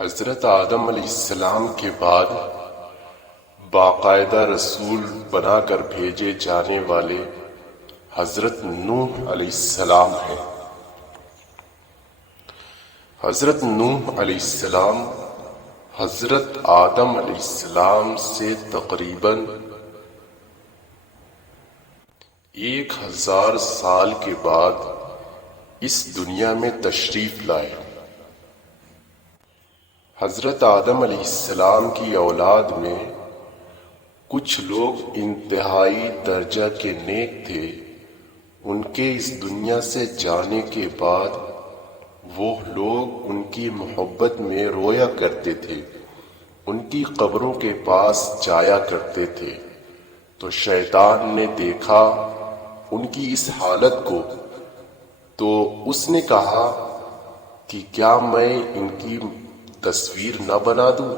حضرت آدم علیہ السلام کے بعد باقاعدہ رسول بنا کر بھیجے جانے والے حضرت نوح علیہ السلام ہیں۔ حضرت نوح علیہ السلام حضرت آدم علیہ السلام سے تقریباً 1000 سال کے بعد اس دنیا میں تشریف لائے۔ حضرت آدم علیہ السلام کی اولاد میں کچھ لوگ انتہائی درجہ کے نیک تھے۔ ان کے اس دنیا سے جانے کے بعد وہ لوگ ان کی محبت میں رویا کرتے تھے، ان کی قبروں کے پاس جایا کرتے تھے۔ تو شیطان نے دیکھا ان کی اس حالت کو، تو اس نے کہا کہ کیا میں ان کی تصویر نہ بنا دوں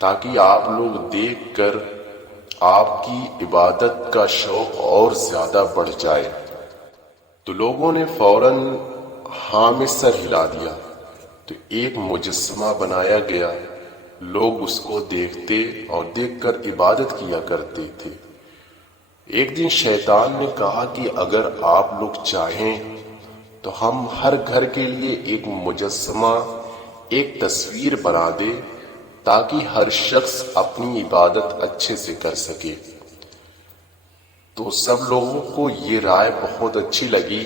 تاکہ آپ لوگ دیکھ کر آپ کی عبادت کا شوق اور زیادہ بڑھ جائے۔ تو لوگوں نے فوراً ہاں میں سر ہلا دیا، تو ایک مجسمہ بنایا گیا۔ لوگ اس کو دیکھتے اور دیکھ کر عبادت کیا کرتے تھے۔ ایک دن شیطان نے کہا کہ اگر آپ لوگ چاہیں تو ہم ہر گھر کے لیے ایک مجسمہ، ایک تصویر بنا دے تاکہ ہر شخص اپنی عبادت اچھے سے کر سکے۔ تو سب لوگوں کو یہ رائے بہت اچھی لگی۔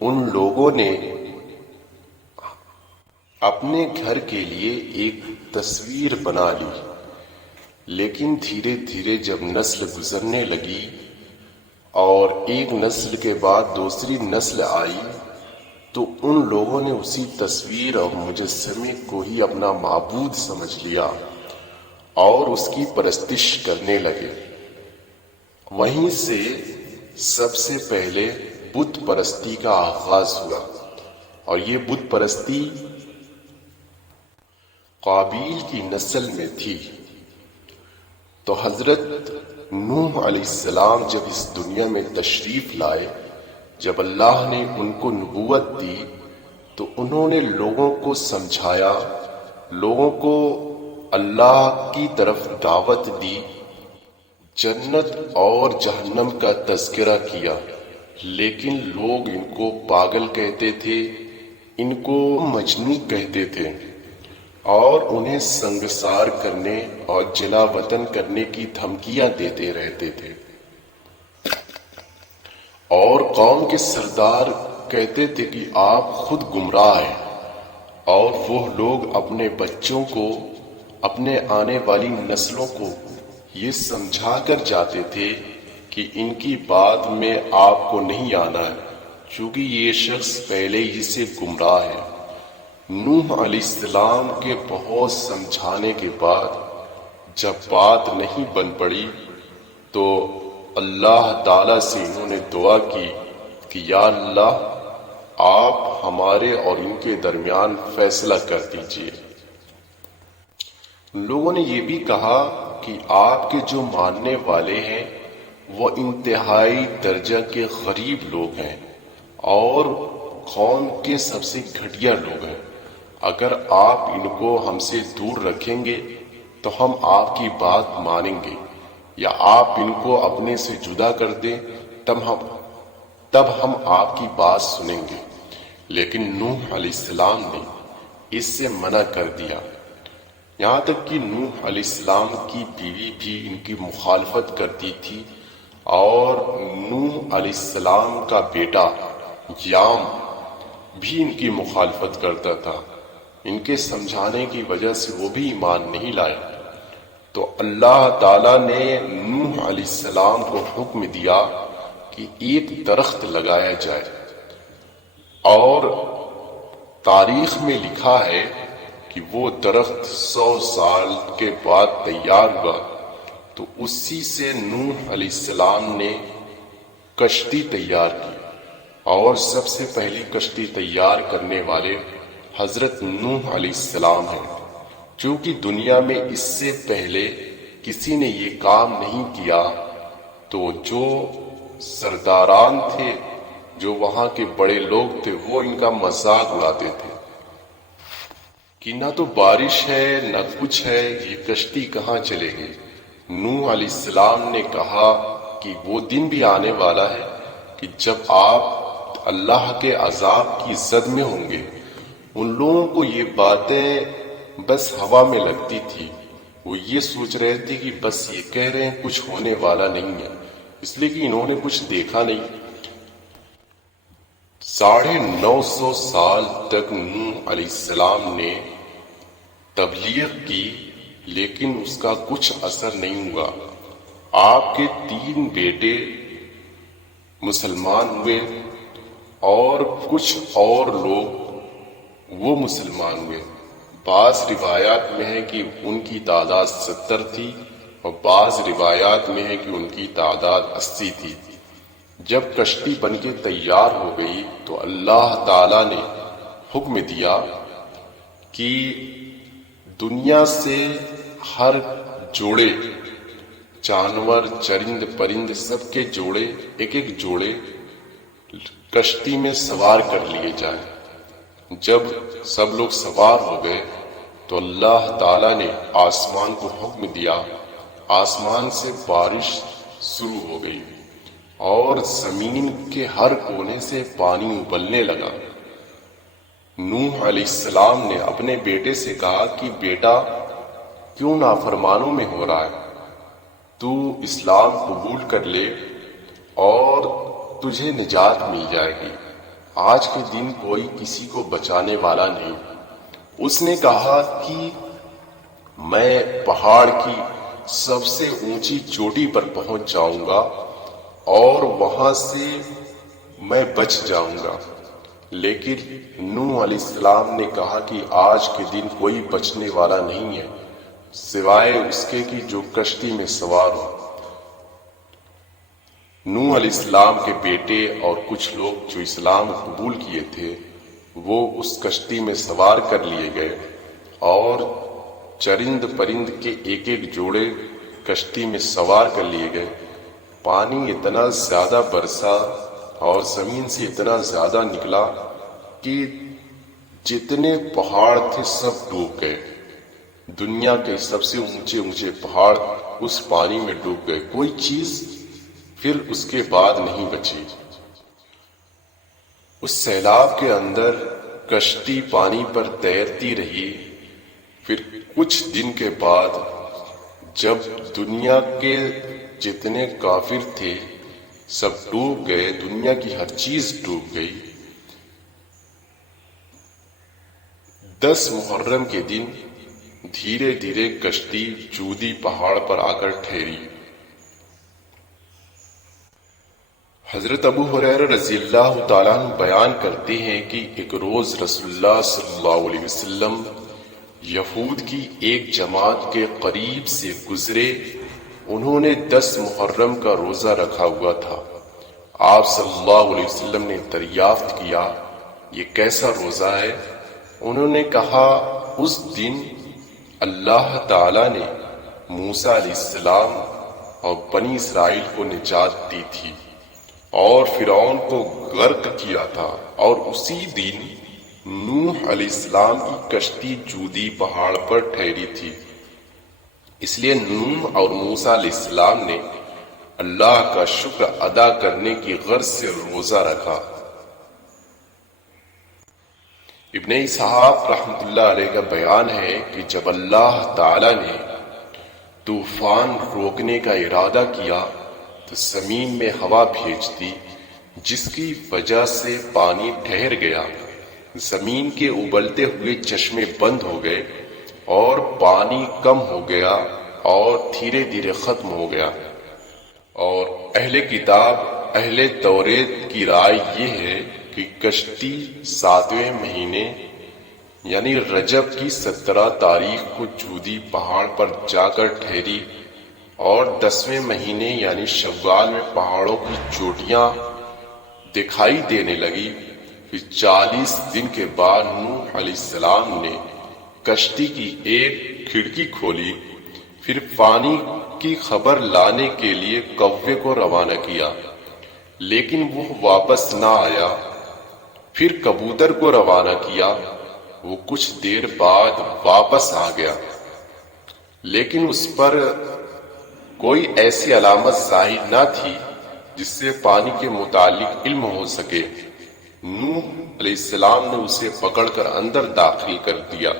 ان لوگوں نے اپنے گھر کے لیے ایک تصویر بنا لی، لیکن دھیرے دھیرے جب نسل گزرنے لگی اور ایک نسل کے بعد دوسری نسل آئی، تو ان لوگوں نے اسی تصویر اور مجسمے کو ہی اپنا معبود سمجھ لیا اور اس کی پرستش کرنے لگے۔ وہیں سے سب سے پہلے بت پرستی کا آغاز ہوا، اور یہ بت پرستی قابیل کی نسل میں تھی۔ تو حضرت نوح علیہ السلام جب اس دنیا میں تشریف لائے، جب اللہ نے ان کو نبوت دی، تو انہوں نے لوگوں کو سمجھایا، لوگوں کو اللہ کی طرف دعوت دی، جنت اور جہنم کا تذکرہ کیا۔ لیکن لوگ ان کو پاگل کہتے تھے، ان کو مجنون کہتے تھے، اور انہیں سنگسار کرنے اور جلا وطن کرنے کی دھمکیاں دیتے رہتے تھے۔ اور قوم کے سردار کہتے تھے کہ آپ خود گمراہ ہیں، اور وہ لوگ اپنے بچوں کو، اپنے آنے والی نسلوں کو یہ سمجھا کر جاتے تھے کہ ان کی بات میں آپ کو نہیں آنا ہے، چونکہ یہ شخص پہلے ہی سے گمراہ ہے۔ نوح علیہ السلام کے بہت سمجھانے کے بعد جب بات نہیں بن پڑی، تو اللہ تعالیٰ سے انہوں نے دعا کی کہ یا اللہ، آپ ہمارے اور ان کے درمیان فیصلہ کر دیجیے۔ لوگوں نے یہ بھی کہا کہ آپ کے جو ماننے والے ہیں وہ انتہائی درجہ کے غریب لوگ ہیں اور قوم کے سب سے گھٹیا لوگ ہیں۔ اگر آپ ان کو ہم سے دور رکھیں گے تو ہم آپ کی بات مانیں گے، یا آپ ان کو اپنے سے جدا کر دیں تب ہم آپ کی بات سنیں گے۔ لیکن نوح علیہ السلام نے اس سے منع کر دیا۔ یہاں تک کہ نوح علیہ السلام کی بیوی بھی ان کی مخالفت کرتی تھی، اور نوح علیہ السلام کا بیٹا یام بھی ان کی مخالفت کرتا تھا۔ ان کے سمجھانے کی وجہ سے وہ بھی ایمان نہیں لائے۔ تو اللہ تعالیٰ نے نوح علیہ السلام کو حکم دیا کہ ایک درخت لگایا جائے، اور تاریخ میں لکھا ہے کہ وہ درخت 100 سال کے بعد تیار ہوا۔ تو اسی سے نوح علیہ السلام نے کشتی تیار کی، اور سب سے پہلی کشتی تیار کرنے والے حضرت نوح علیہ السلام ہیں، چونکہ دنیا میں اس سے پہلے کسی نے یہ کام نہیں کیا۔ تو جو سرداران تھے، جو وہاں کے بڑے لوگ تھے، وہ ان کا مذاق اڑاتے تھے۔ کہ نہ تو بارش ہے نہ کچھ ہے، یہ کشتی کہاں چلے گی۔ نوح علیہ السلام نے کہا کہ وہ دن بھی آنے والا ہے کہ جب آپ اللہ کے عذاب کی زد میں ہوں گے۔ ان لوگوں کو یہ باتیں بس ہوا میں لگتی تھی، وہ یہ سوچ رہے تھے کہ بس یہ کہہ رہے ہیں، کچھ ہونے والا نہیں ہے، اس لیے کہ انہوں نے کچھ دیکھا نہیں۔ 950 سال تک نوح علیہ السلام نے تبلیغ کی، لیکن اس کا کچھ اثر نہیں ہوا۔ آپ کے 3 بیٹے مسلمان ہوئے اور کچھ اور لوگ وہ مسلمان ہوئے۔ بعض روایات میں ہے کہ ان کی تعداد 70 تھی اور بعض روایات میں ہے کہ ان کی تعداد 80 تھی۔ جب کشتی بن کے تیار ہو گئی تو اللہ تعالی نے حکم دیا کہ دنیا سے ہر جوڑے، جانور، چرند پرند، سب کے جوڑے، ایک ایک جوڑے کشتی میں سوار کر لیے جائیں۔ جب سب لوگ سوار ہو گئے تو اللہ تعالی نے آسمان کو حکم دیا، آسمان سے بارش شروع ہو گئی اور زمین کے ہر کونے سے پانی ابلنے لگا۔ نوح علیہ السلام نے اپنے بیٹے سے کہا کہ بیٹا، کیوں نافرمانوں میں ہو رہا ہے؟ تو اسلام قبول کر لے اور تجھے نجات مل جائے گی۔ آج کے دن کوئی کسی کو بچانے والا نہیں۔ اس نے کہا کہ میں پہاڑ کی سب سے اونچی چوٹی پر پہنچ جاؤں گا اور وہاں سے میں بچ جاؤں گا۔ لیکن نوح علیہ السلام نے کہا کہ آج کے دن کوئی بچنے والا نہیں ہے سوائے اس کے کہ جو کشتی میں سوار ہو۔ نوح علیہ السلام کے بیٹے اور کچھ لوگ جو اسلام قبول کیے تھے وہ اس کشتی میں سوار کر لیے گئے اور چرند پرند کے ایک ایک جوڑے کشتی میں سوار کر لیے گئے۔ پانی اتنا زیادہ برسا اور زمین سے اتنا زیادہ نکلا کہ جتنے پہاڑ تھے سب ڈوب گئے۔ دنیا کے سب سے اونچے اونچے پہاڑ اس پانی میں ڈوب گئے، کوئی چیز پھر اس کے بعد نہیں بچی۔ اس سیلاب کے اندر کشتی پانی پر تیرتی رہی۔ پھر کچھ دن کے بعد جب دنیا کے جتنے کافر تھے سب ڈوب گئے، دنیا کی ہر چیز ڈوب گئی۔ 10 محرم کے دن دھیرے دھیرے کشتی جودی پہاڑ پر آ کر ٹھہری۔ حضرت ابو ہریرہ رضی اللہ تعالیٰ عنہ بیان کرتے ہیں کہ ایک روز رسول اللہ صلی اللہ علیہ وسلم یہود کی ایک جماعت کے قریب سے گزرے۔ انہوں نے 10 محرم کا روزہ رکھا ہوا تھا۔ آپ صلی اللہ علیہ وسلم نے دریافت کیا یہ کیسا روزہ ہے؟ انہوں نے کہا اس دن اللہ تعالی نے موسیٰ علیہ السلام اور بنی اسرائیل کو نجات دی تھی اور فرعون کو غرق کیا تھا، اور اسی دن نوح علیہ السلام کی کشتی جودی پہاڑ پر ٹھہری تھی۔ اس لیے نوح اور موسیٰ علیہ السلام نے اللہ کا شکر ادا کرنے کی غرض سے روزہ رکھا۔ ابن اسحاق رحمۃ اللہ علیہ کا بیان ہے کہ جب اللہ تعالی نے طوفان روکنے کا ارادہ کیا تو زمین میں ہوا بھیج دی، جس کی وجہ سے پانی ٹھہر گیا، زمین کے ابلتے ہوئے چشمے بند ہو گئے اور پانی کم ہو گیا اور دھیرے دھیرے ختم ہو گیا۔ اور اہل کتاب اہل توریت کی رائے یہ ہے کہ کشتی 7ویں مہینے یعنی رجب کی 17 تاریخ کو جودی پہاڑ پر جا کر ٹھہری اور 10ویں مہینے یعنی شوال میں پہاڑوں کی چوٹیاں دکھائی دینے لگی۔ پھر 40 دن کے بعد نوح علیہ السلام نے کشتی کی ایک کھڑکی کھولی، پھر پانی کی خبر لانے کے لیے کوے کو روانہ کیا، لیکن وہ واپس نہ آیا۔ پھر کبوتر کو روانہ کیا، وہ کچھ دیر بعد واپس آ گیا، لیکن اس پر کوئی ایسی علامت ظاہر نہ تھی جس سے پانی کے متعلق علم ہو سکے۔ نوح علیہ السلام نے اسے پکڑ کر اندر داخل کر دیا،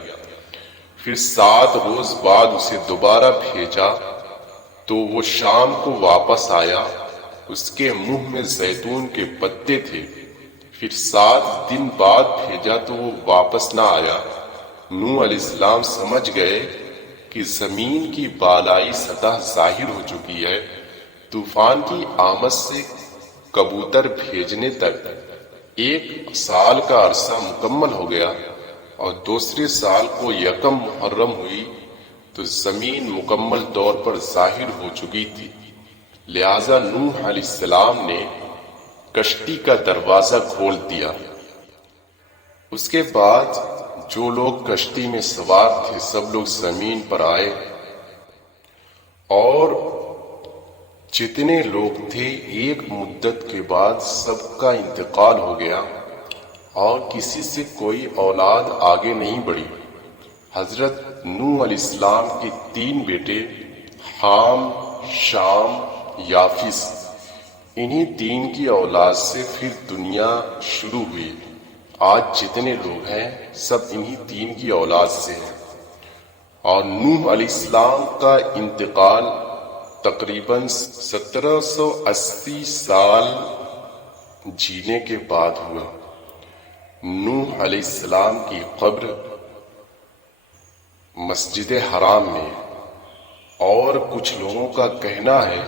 پھر 7 روز بعد اسے دوبارہ بھیجا تو وہ شام کو واپس آیا، اس کے منہ میں زیتون کے پتے تھے۔ پھر 7 دن بعد بھیجا تو وہ واپس نہ آیا۔ نوح علیہ السلام سمجھ گئے کہ زمین کی بالائی سطح ظاہر ہو چکی ہے۔ طوفان کی آمد سے کبوتر بھیجنے تک 1 سال کا عرصہ مکمل ہو گیا، اور دوسرے سال کو یکم محرم ہوئی تو زمین مکمل طور پر ظاہر ہو چکی تھی۔ لہذا نوح علیہ السلام نے کشتی کا دروازہ کھول دیا۔ اس کے بعد جو لوگ کشتی میں سوار تھے سب لوگ زمین پر آئے، اور جتنے لوگ تھے ایک مدت کے بعد سب کا انتقال ہو گیا، اور کسی سے کوئی اولاد آگے نہیں بڑھی۔ حضرت نوح علیہ السلام کے 3 بیٹے حام، شام، یافس، انہی 3 کی اولاد سے پھر دنیا شروع ہوئی۔ آج جتنے لوگ ہیں سب انہی 3 کی اولاد سے ہیں۔ اور نوح علیہ السلام کا انتقال تقریباً 1780 سال جینے کے بعد ہوا۔ نوح علیہ السلام کی قبر مسجد حرام میں، اور کچھ لوگوں کا کہنا ہے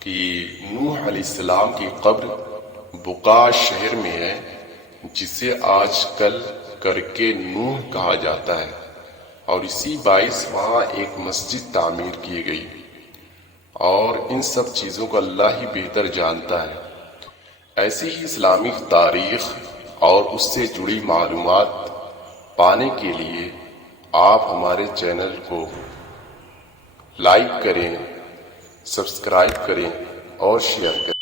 کہ نوح علیہ السلام کی قبر بقاع شہر میں ہے، جسے آج کل کرکے نوح کہا جاتا ہے، اور اسی باعث وہاں ایک مسجد تعمیر کی گئی۔ اور ان سب چیزوں کو اللہ ہی بہتر جانتا ہے۔ ایسی ہی اسلامک تاریخ اور اس سے جڑی معلومات پانے کے لیے آپ ہمارے چینل کو لائک کریں، سبسکرائب کریں اور شیئر کریں۔